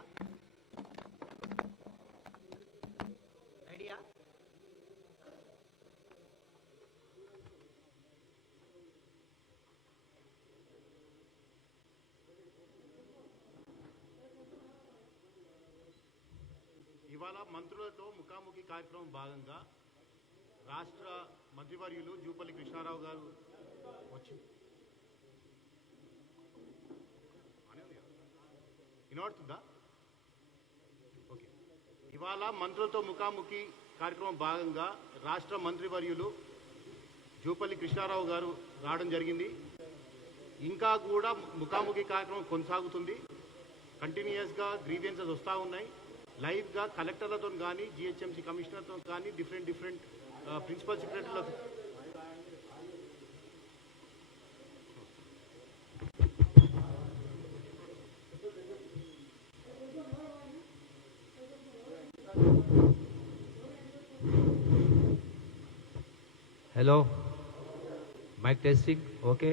Idea? Idea ఇవాళ మంత్రులతో ముఖాముఖి కార్యక్రమం భాగంగా రాష్ట్ర మంత్రివర్యులు జూపల్లి కృష్ణారావు గారు వచ్చి వినబడుతుందా? ఇవాళ మంత్రులతో ముఖాముఖి కార్యక్రమం భాగంగా రాష్ట్ర మంత్రివర్యులు జూపల్లి కృష్ణారావు గారు రావడం జరిగింది. ఇంకా కూడా ముఖాముఖి కార్యక్రమం కొనసాగుతుంది. కంటిన్యూస్గా గ్రీవియన్సెస్ వస్తూ ఉన్నాయి. లైవ్గా కలెక్టర్లతో కానీ జిహెచ్ఎంసీ కమిషనర్తో కానీ different different principal సెక్రటరీలతో hello mike testing okay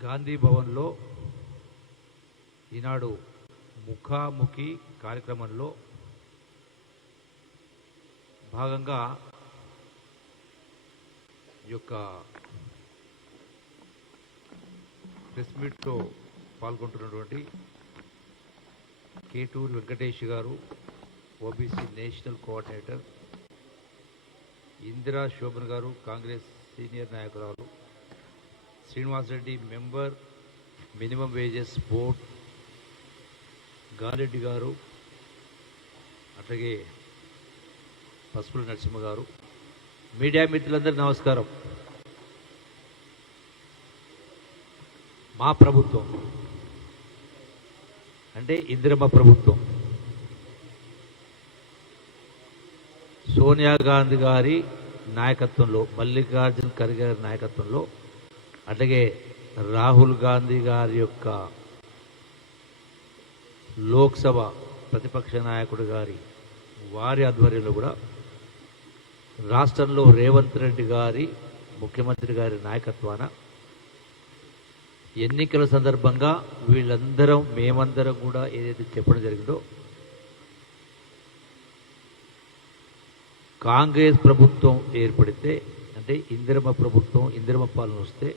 Gandhi భవన్లో ఈనాడు ముఖాముఖి కార్యక్రమంలో భాగంగా ఈ యొక్క ప్రెస్ మీట్లో పాల్గొంటున్నటువంటి Keturu Venkatesh garu OBC national coordinator Indira Shobhan garu Congress senior నాయకురాలు. Srinivasareddy member minimum wages board Gareddy garu అట్లాగే పసుపుల నరసింహ గారు. మీడియా మిత్రులందరికీ నమస్కారం. మా ప్రభుత్వం. అంటే ఇందిరమ్మ ప్రభుత్వం. సోనియా గాంధీ గారి నాయకత్వంలో మల్లికార్జున్ ఖర్గే గారి నాయకత్వంలో అట్లాగే రాహుల్ గాంధీ గారి యొక్క లోక్సభ ప్రతిపక్ష నాయకుడు గారి వారి ఆధ్వర్యంలో కూడా రాష్ట్రంలో రేవంత్ రెడ్డి గారి ముఖ్యమంత్రి గారి నాయకత్వాన ఎన్నికల సందర్భంగా వీళ్ళందరం మేమందరం కూడా ఏదైతే చెప్పడం జరిగిందో కాంగ్రెస్ ప్రభుత్వం ఏర్పడితే అంటే ఇందిరమ ప్రభుత్వం ఇందిరమ పాలన వస్తే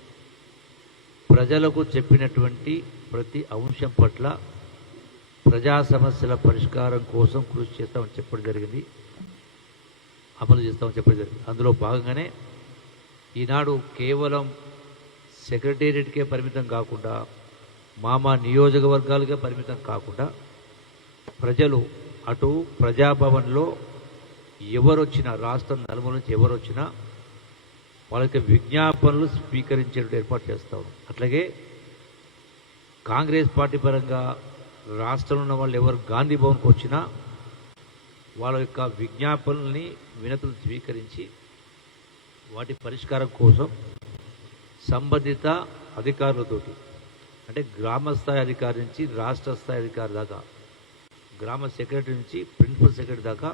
ప్రజలకు చెప్పినటువంటి ప్రతి అంశం పట్ల ప్రజా సమస్యల పరిష్కారం కోసం కృషి చేస్తామని చెప్పడం జరిగింది. అమలు చేస్తామని చెప్పడం జరిగింది. అందులో భాగంగానే ఈనాడు కేవలం సెక్రటేరియట్కే పరిమితం కాకుండా మామా నియోజకవర్గాలకే పరిమితం కాకుండా ప్రజలు అటు ప్రజాభవన్లో ఎవరొచ్చినా రాష్ట్రం నలుమూల నుంచి ఎవరు వచ్చినా వాళ్ళకి విజ్ఞాపనలు స్వీకరించేటట్టు ఏర్పాటు చేస్తాం అట్లాగే కాంగ్రెస్ పార్టీ పరంగా రాష్ట్రంలో ఉన్న వాళ్ళు ఎవరు గాంధీ భవన్కి వచ్చినా వాళ్ళ యొక్క విజ్ఞాపనల్ని వినతులు స్వీకరించి వాటి పరిష్కారం కోసం సంబంధిత అధికారులతోటి అంటే గ్రామ స్థాయి అధికారి నుంచి రాష్ట్ర స్థాయి అధికారి దాకా గ్రామ సెక్రటరీ నుంచి ప్రిన్సిపల్ సెక్రటరీ దాకా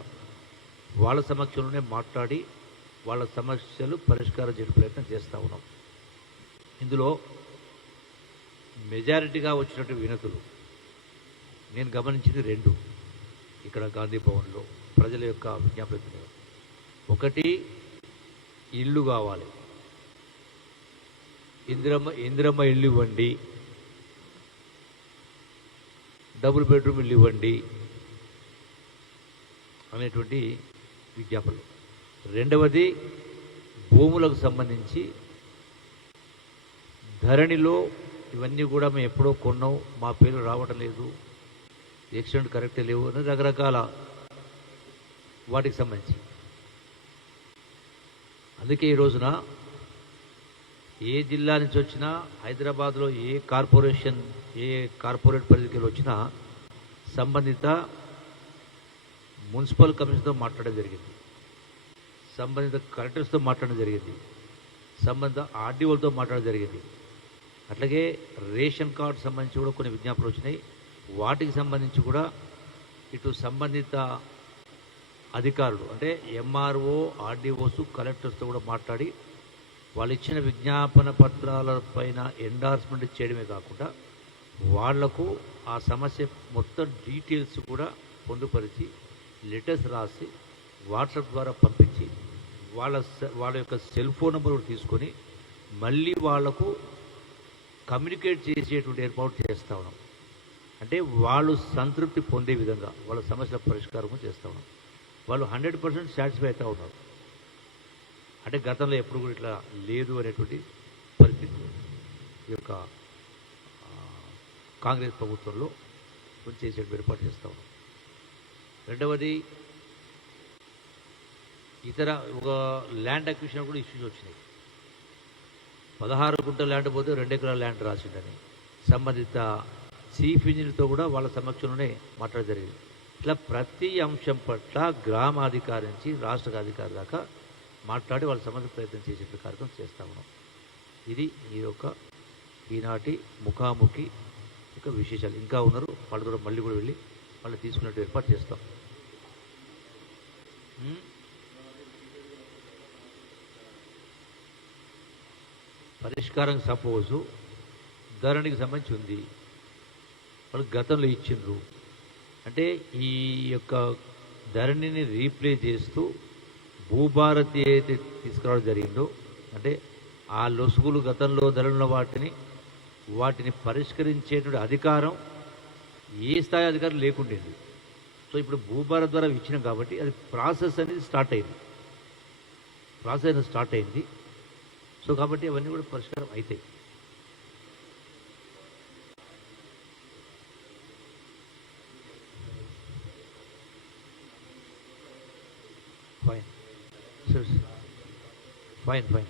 వాళ్ళ సమక్షంలోనే మాట్లాడి వాళ్ళ సమస్యలు పరిష్కారం చేయడం ప్రయత్నం చేస్తూ ఉన్నాం. ఇందులో మెజారిటీగా వచ్చినట్టు వినతులు. నేను గమనించింది రెండు. ఇక్కడ గాంధీ భవన్లో ప్రజల యొక్క విజ్ఞాపన ఒకటి ఇల్లు కావాలి. ఇందిరమ్మ ఇందిరమ్మ ఇల్లు ఇవ్వండి. డబుల్ బెడ్రూమ్ ఇల్లు ఇవ్వండి అనేటువంటి విజ్ఞాపనలు రెండవది భూములకు సంబంధించి ధరణిలో ఇవన్నీ కూడా మేము ఎప్పుడో కొన్నాం. మా పేరు రావటం లేదు. ఎక్సిడెంట్ కరెక్ట్ లేవు. అని రకరకాల వాటికి సంబంధించి. అందుకే ఈ రోజున ఏ జిల్లా నుంచి వచ్చినా హైదరాబాద్లో ఏ కార్పొరేషన్ ఏ కార్పొరేట్ పరిధికి వచ్చినా సంబంధిత మున్సిపల్ కమిషన్తో మాట్లాడడం జరిగింది. సంబంధిత కలెక్టర్స్తో మాట్లాడడం జరిగింది. సంబంధిత ఆర్డీఓలతో మాట్లాడడం జరిగింది. అట్లాగే రేషన్ కార్డు సంబంధించి కూడా కొన్ని విజ్ఞాపనలు వచ్చినాయి. వాటికి సంబంధించి కూడా ఇటు సంబంధిత అధికారులు అంటే ఎంఆర్ఓ ఆర్డీఓస్ కలెక్టర్స్తో కూడా మాట్లాడి వాళ్ళు ఇచ్చిన విజ్ఞాపన పత్రాల పైన ఎండార్స్మెంట్ చేయడమే కాకుండా వాళ్ళకు ఆ సమస్య మొత్తం డీటెయిల్స్ కూడా పొందుపరిచి లెటర్స్ రాసి వాట్సాప్ ద్వారా పంపించి వాళ్ళ వాళ్ళ యొక్క సెల్ ఫోన్ నెంబర్ తీసుకొని మళ్ళీ వాళ్ళకు కమ్యూనికేట్ చేసేటువంటి ఏర్పాటు చేస్తా ఉన్నాం. అంటే వాళ్ళు సంతృప్తి పొందే విధంగా వాళ్ళ సమస్యల పరిష్కారము చేస్తూ ఉన్నాం. వాళ్ళు హండ్రెడ్ పర్సెంట్ సాటిస్ఫై అవుతూ ఉన్నారు. అంటే గతంలో ఎప్పుడు కూడా ఇట్లా లేదు అనేటువంటి పరిస్థితి ఈ యొక్క కాంగ్రెస్ ప్రభుత్వంలో చేసేటువంటి ఏర్పాటు చేస్తూ ఉన్నాం. రెండవది ఇతర ఒక ల్యాండ్ అక్విషన్ కూడా ఇష్యూస్ వచ్చినాయి. పదహారు గుంటల ల్యాండ్ పోతే రెండు ఎకరాల ల్యాండ్ రాసిండని సంబంధిత చీఫ్ ఇంజనీర్తో కూడా వాళ్ళ సమక్షంలోనే మాట్లాడ జరిగింది. ఇట్లా ప్రతి అంశం పట్ల గ్రామాధికారి నుంచి రాష్ట్ర అధికారి దాకా మాట్లాడి వాళ్ళ సంబంధ ప్రయత్నం చేసే కార్యక్రమం చేస్తా ఉన్నాం. ఇది ఈ యొక్క ఈనాటి ముఖాముఖి యొక్క విశేషాలు. ఇంకా ఉన్నారు వాళ్ళు కూడా మళ్ళీ కూడా వెళ్ళి వాళ్ళు తీసుకున్నట్టు ఏర్పాటు చేస్తాం? పరిష్కారం సపోజు ధరణికి సంబంధించి ఉంది. వాళ్ళు గతంలో ఇచ్చిండ్రు. అంటే ఈ యొక్క ధరణిని రీప్లేస్ చేస్తూ భూభారతి అయితే తీసుకురావడం జరిగిందో అంటే ఆ లొసుగులు గతంలో ధరలున్న వాటిని వాటిని పరిష్కరించేటువంటి అధికారం ఏ స్థాయి అధికారం లేకుండేది. సో ఇప్పుడు భూభారత్ ద్వారా ఇచ్చినాం కాబట్టి అది ప్రాసెస్ అనేది స్టార్ట్ అయింది. ప్రాసెస్ అనేది స్టార్ట్ అయింది. సో కాబట్టి అవన్నీ కూడా పరిష్కారం అవుతాయి ఫైన్ ఫైన్ ఫైన్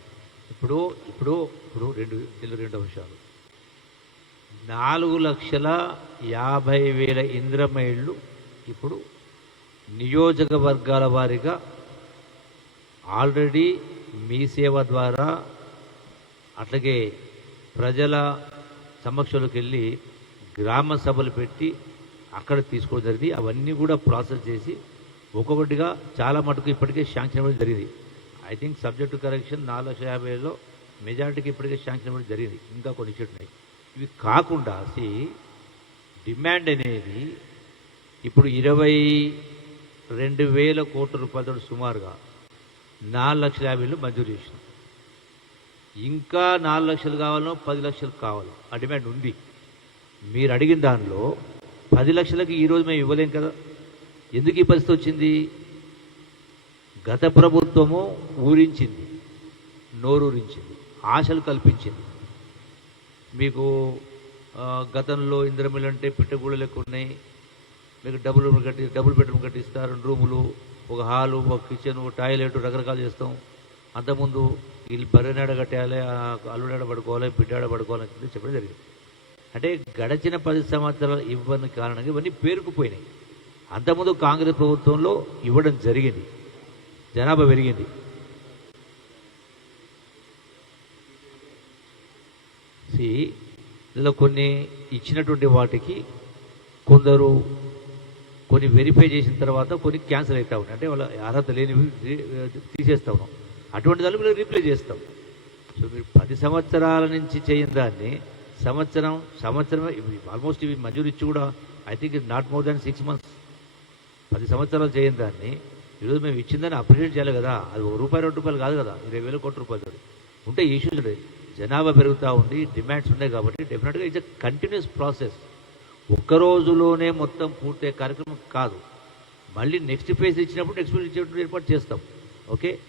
ఇప్పుడు ఇప్పుడు ఇప్పుడు రెండు దీనిలో రెండు అంశాలు నాలుగు లక్షల యాభై వేల ఇంద్రమైళ్ళు ఇప్పుడు నియోజకవర్గాల వారిగా ఆల్రెడీ మీ సేవ ద్వారా అట్లాగే ప్రజల సమక్షంలోకి వెళ్ళి గ్రామ సభలు పెట్టి అక్కడ తీసుకోవడం జరిగింది. అవన్నీ కూడా ప్రాసెస్ చేసి ఒక్కొక్కటిగా చాలా మటుకు ఇప్పటికే శాంక్షన్ ఇవ్వడం జరిగింది. ఐ థింక్ సబ్జెక్టు కరెక్షన్ నాలుగు లక్షల యాభైలో మెజారిటీకి ఇప్పటికే శాంక్షన్ ఇవ్వడం జరిగింది. ఇంకా కొన్ని ఇచ్చేటి ఉన్నాయి. ఇవి కాకుండా సి డిమాండ్ అనేది ఇప్పుడు ఇరవై రెండు వేల కోట్ల రూపాయలతో సుమారుగా నాలుగు లక్షల యాభైలు మంజూరు చేసినాం. ఇంకా నాలుగు లక్షలు కావాలో పది లక్షలు కావాలో ఆ డిమాండ్ ఉంది. మీరు అడిగిన దానిలో పది లక్షలకి ఈరోజు మేము ఇవ్వలేం కదా. ఎందుకు ఈ పరిస్థితి వచ్చింది? గత ప్రభుత్వము ఊరించింది నోరూరించింది ఆశలు కల్పించింది. మీకు గతంలో ఇంద్రమిల్ అంటే పిట్టగూడలు లెక్క ఉన్నాయి. మీకు డబుల్ రూమ్ కట్టి డబుల్ బెడ్రూమ్ కట్టిస్తారు రెండు రూములు ఒక హాలు ఒక కిచెన్ ఒక టాయిలెట్ రకరకాలు చేస్తాం. అంతకుముందు వీళ్ళు బర్రెనాడ కట్టేయాలి ఆ అల్లుడాడ పడుకోవాలి బిడ్డాడ పడుకోవాలి అని చెప్పడం జరిగింది. అంటే గడచిన పది సంవత్సరాలు ఇవ్వని కారణంగా ఇవన్నీ పేరుకుపోయినాయి. అంతకుముందు కాంగ్రెస్ ప్రభుత్వంలో ఇవ్వడం జరిగింది. జనాభా పెరిగింది. సి ఇందులో కొన్ని ఇచ్చినటువంటి వాటికి కొందరు కొన్ని వెరిఫై చేసిన తర్వాత కొన్ని క్యాన్సిల్ అవుతా ఉన్నాయి అంటే వాళ్ళ అర్హత లేనివి తీసేస్తా ఉన్నాం. అటువంటి దాన్ని మీరు రీప్లే చేస్తాం. సో మీరు పది సంవత్సరాల నుంచి చేయని దాన్ని సంవత్సరం సంవత్సరం ఆల్మోస్ట్ ఇవి మంజూరు ఇచ్చి కూడా I think it not more than six months పది సంవత్సరాలు చేయని దాన్ని ఈరోజు మేము ఇచ్చిందని అప్రిషియేట్ చేయాలి కదా. అది ఒక రూపాయి రెండు రూపాయలు కాదు కదా. ఇరవై వేల కోట్ల రూపాయలు. ఉంటే ఇష్యూస్ లేదు జనాభా పెరుగుతూ ఉంది డిమాండ్స్ ఉన్నాయి కాబట్టి డెఫినెట్గా ఇట్స్ కంటిన్యూస్ ప్రాసెస్. ఒక్క రోజులోనే మొత్తం పూర్తయ్యే కార్యక్రమం కాదు. మళ్ళీ నెక్స్ట్ ఫేజ్ ఇచ్చినప్పుడు నెక్స్ట్ ఫేజ్ ఇచ్చేటప్పుడు ఏర్పాటు చేస్తాం. ఓకే?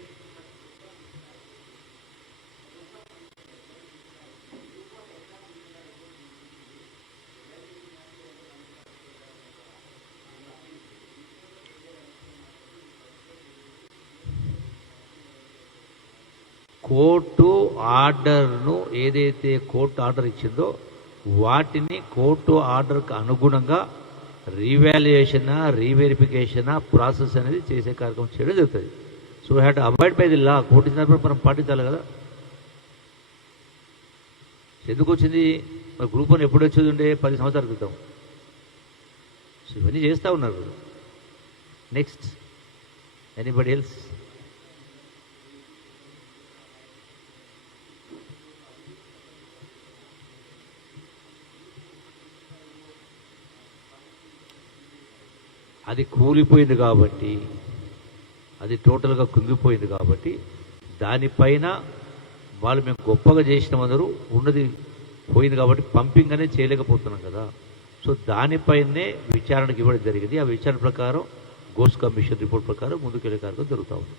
కోర్టు ఆర్డర్ను ఏదైతే కోర్టు ఆర్డర్ ఇచ్చిందో వాటిని కోర్టు ఆర్డర్కి అనుగుణంగా రీవాల్యుయేషన్ రీవెరిఫికేషన్ ప్రాసెస్ అనేది చేసే కార్యక్రమం చేయడం జరుగుతుంది. So had avoid by the law court ఇచ్చినప్పుడు మనం పాటించాలి కదా. ఎందుకు వచ్చింది? మరి గ్రూప్ వన్ ఎప్పుడు వచ్చేది ఉండే? పది సంవత్సరాల క్రితం. సో ఇవన్నీ చేస్తూ ఉన్నారు. నెక్స్ట్ ఎనీబడి ఎల్స్ అది కూలిపోయింది కాబట్టి అది టోటల్గా కుంగిపోయింది కాబట్టి దానిపైన వాళ్ళు మేము గొప్పగా చేసిన అందరూ ఉన్నది పోయింది కాబట్టి పంపింగ్ అనేది చేయలేకపోతున్నాం కదా. సో దానిపైనే విచారణకు ఇవ్వడం జరిగింది. ఆ విచారణ ప్రకారం గోస్ కమిషన్ రిపోర్ట్ ప్రకారం ముందుకెళ్ళే కార్యక్రమం జరుగుతూ ఉంది.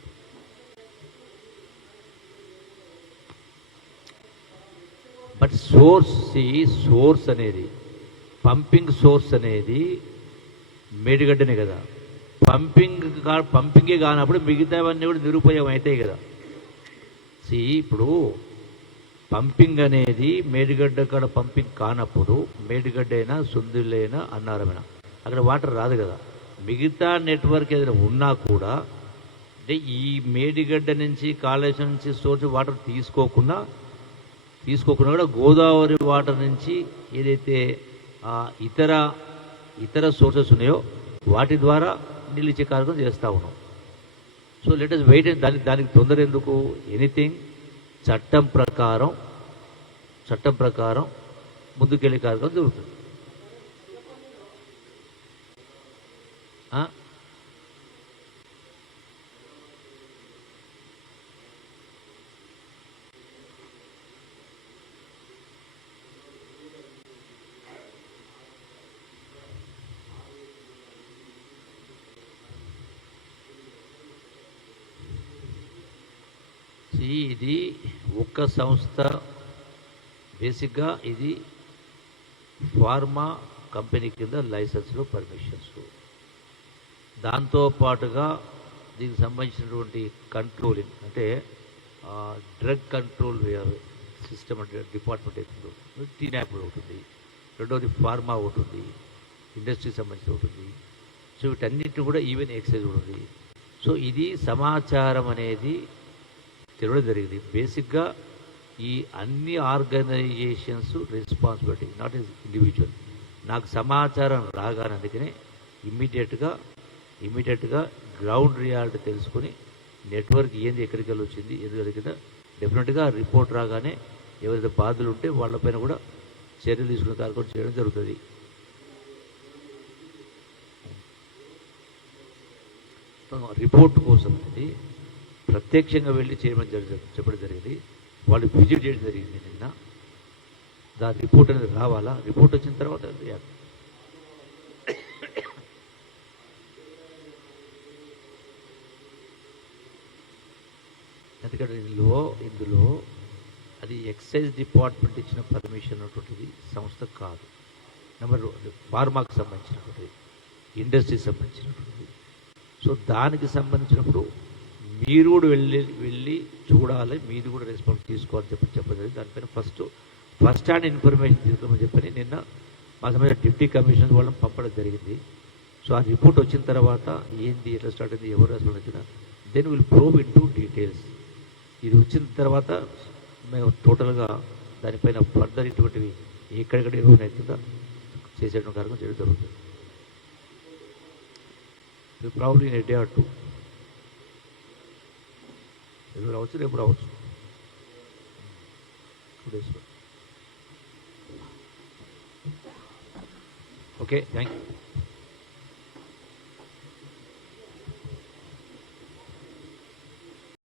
బట్ సోర్స్ సోర్స్ అనేది పంపింగ్ సోర్స్ అనేది మేడిగడ్డనే కదా. పంపింగ్ కా- పంపింగే కానప్పుడు మిగతావన్నీ కూడా నిరుపయోగం అవుతాయి కదా. సి ఇప్పుడు పంపింగ్ అనేది మేడిగడ్డ కాడ పంపింగ్ కానప్పుడు మేడిగడ్డ అయినా సుందులైనా అన్నారమైనా. అక్కడ వాటర్ రాదు కదా. మిగతా నెట్వర్క్ ఏదైనా ఉన్నా కూడా అంటే ఈ మేడిగడ్డ నుంచి కాళేశ్వరం నుంచి సోర్స్ వాటర్ తీసుకోకుండా తీసుకోకుండా కూడా గోదావరి వాటర్ నుంచి ఏదైతే ఆ, ఇతర ఇతర సోర్సెస్ ఉన్నాయో వాటి ద్వారా నీళ్ళు ఇచ్చే కార్యక్రమం చేస్తూ ఉన్నాం. సో లెట్ వెయిట్ దానికి దానికి తొందర ఎందుకు? ఎనీథింగ్ చట్టం ప్రకారం చట్టం ప్రకారం ముందుకెళ్ళే కార్యక్రమం జరుగుతుంది. ఇది ఒక్క సంస్థ. బేసిక్గా ఇది ఫార్మా కంపెనీ కింద లైసెన్స్లు పర్మిషన్స్ దాంతో పాటుగా దీనికి సంబంధించినటువంటి కంట్రోలింగ్ అంటే డ్రగ్ కంట్రోల్ సిస్టమ్ అంటే డిపార్ట్మెంట్ అవుతుందో టీనాప్ ఉంటుంది. రెండవది ఫార్మా ఒకటి ఇండస్ట్రీకి సంబంధించి ఉంటుంది సో వీటన్నిటిని కూడా ఈవెన్ ఎక్సైజ్ ఉంటుంది సో ఇది సమాచారం అనేది తెలవడం జరిగింది. బేసిక్గా ఈ అన్ని organisations responsibility not is individual. నాకు సమాచారం రాగానే అందుకనే ఇమ్మీడియట్గా ఇమ్మీడియట్గా గ్రౌండ్ రియాలిటీ తెలుసుకొని నెట్వర్క్ ఏంది ఎక్కడికి వెళ్ళి వచ్చింది ఎందుకు జరిగిందా డెఫినెట్గా రిపోర్ట్ రాగానే ఎవరైతే బాధలు ఉంటే వాళ్ళపైన కూడా చర్యలు తీసుకునే కార్యక్రమం చేయడం జరుగుతుంది. రిపోర్ట్ కోసం అనేది ప్రత్యక్షంగా వెళ్ళి చేయడం జరిగి చెప్పడం జరిగింది. వాళ్ళు విజిట్ చేయడం జరిగింది నిన్న. దాని రిపోర్ట్ అనేది రావాలా? రిపోర్ట్ వచ్చిన తర్వాత ఎందుకంటే ఇందులో ఇందులో అది ఎక్సైజ్ డిపార్ట్మెంట్ ఇచ్చిన పర్మిషన్ అటువంటిది సంస్థ కాదు. నెంబర్ ఫార్మాకి సంబంధించినటువంటిది ఇండస్ట్రీకి సంబంధించినటువంటిది. సో దానికి సంబంధించినప్పుడు మీరు కూడా వెళ్ళి వెళ్ళి చూడాలి మీరు కూడా రెస్పాన్స్ తీసుకోవాలని చెప్పి చెప్పలేదు. దానిపైన ఫస్ట్ ఫస్ట్ హ్యాండ్ ఇన్ఫర్మేషన్ తీసుకోమని చెప్పని నిన్న మా సంబంధించిన డిప్యూటీ కమిషనర్ వాళ్ళని పంపడం జరిగింది. సో ఆ రిపోర్ట్ వచ్చిన తర్వాత ఏంది ఎట్లా స్టార్ట్ అయింది ఎవరు అసలు వచ్చిన then will prove into details ఇది వచ్చిన తర్వాత మేము టోటల్గా దానిపైన ఫర్దర్ ఇటువంటివి ఎక్కడెక్కడ ఏమైనా అవుతుందో చేసేటువంటి కార్యక్రమం చేయడం జరుగుతుంది. Probably in day or two ఎప్పుడు రావచ్చు రేపు రావచ్చు. Two days okay thank you